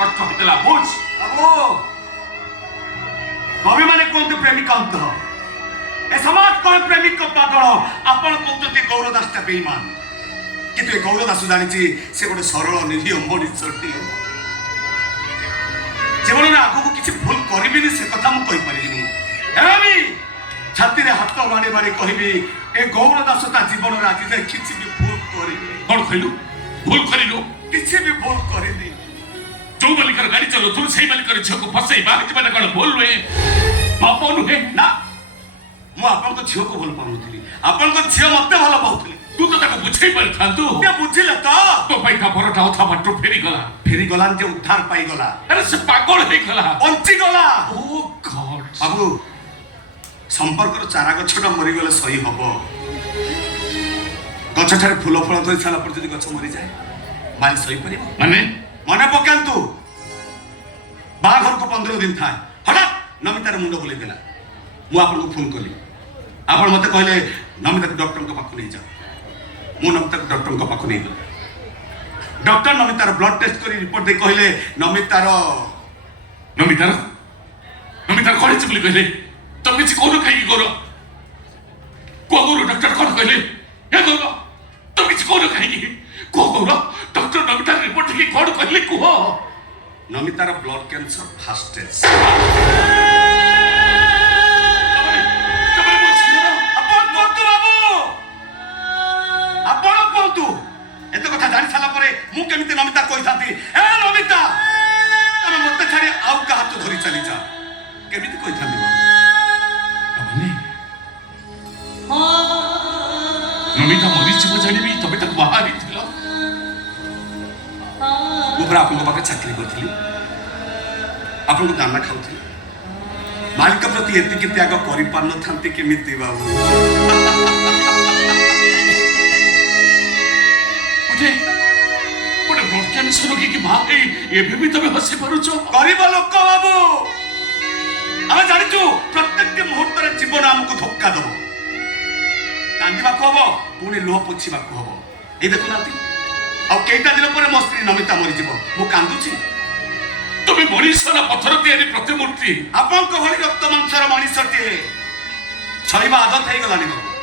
कष्ट होता बुझ बाबू कवि माने कहते प्रेमिक अंत ए समाज कहे प्रेमिक पागल आपण कहते गौरदासटा बेईमान किंतु ए गौरदास जानी से गोटे सरल निरीह मनुष्यटी जीवन में आगू किसी भूल करी से कथा मुझे पारि छाती हाथ मारी मारी कहबी ए गौरदास ता जीवन में आज जाए किसी भी भूल करी कौन कहलु भूल करिलु किसी भी भूल करी जो मालिकर गाड़ी चलो तू से मालिकर झील को फसई बाहर मैंने कौन भूल नुहे पाप नुहे ना मु आपन झील को भल पाऊली आपन झील मत भल पाऊली तू तो ताको बुझाई पारि थांतु बुझिले तो पैसा भरटा उठा बाटू फेरी गला जे उद्धार पाई गला अरे से पागल हे गला बंची गला ओ गॉड बाबू संपर्क चारा गछटा मरी गले सही हबो गछठारे फूल फल धरि साला पर जदि गछ मरी जाए मारी सही परिबो माने मने पकांतु बाघर को 15 दिन था हठात नमितार मुंड बुलाई देला मु आपन को फोन कली आपन मते कहले नमिता डॉक्टर को पाखु नहीं जा मु नमिता डॉक्टर को पाखु नहीं गला डॉक्टर नमितार ब्लड टेस्ट करी रिपोर्ट दे कहले नमितार कौन बोली कहले तुम किसी कौन कहीं करो कौन डॉक्टर कौन कहले हे करो तुम किसी कौन कहीं कौन डॉक्टर नमितार रिपोर्ट देखि कौन कहले कुह नमितार ब्लड कैंसर फर्स्ट स्टेज आपण कोंतु एते कथा जानि साला परे मु केमिते नमिता कहि थाती ए नमिता तमे मते छाडी आउ का हाथ धरि चली जा केमिते कहि थाती अपने नमिता मरी छिबो जानिबी तबे तक बाहर थिला मुबरा आपन पाखे चाकरी करथिली आपन को दाना खाउथिली मालिक प्रति एति कि त्याग करि पान थांती केमिते बाबू उठे बड़े ब्लड कैंसर रोगी की मां ये भी तबे हंसी परुचो गरीब लोक बाबू आमे जानिचु प्रत्येक मुहूर्त रे जीवन हमको धक्का दबो कांदिबा को हबो पुनी लोह पोछिबा को हबो ए देखु नाती आ केटा दिन पर मो स्त्री नमिता मरि जीवो मु कांदुची तबे मनीषर पत्थर तैयारी प्रतिमूर्ति आपन को भली रक्त मांसर मनीषटी छरिबा आदत हे गलानी बाबू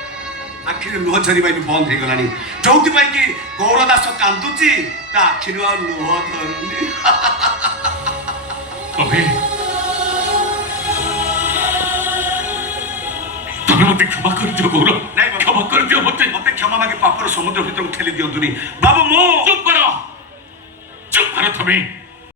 आखिर लुह झरिबा भी बंद हे गलानी जोथि पाई कि गौरदास कांदुची ता आखिर आ लुह धरुनी तबे तबे मते क्षमा कर दियो गौरव नहीं क्षमा कर दियो मते क्षमा मागे पापर समुद्र भीतर ठेली दियंतुनी बाबू मो चुप करो तबे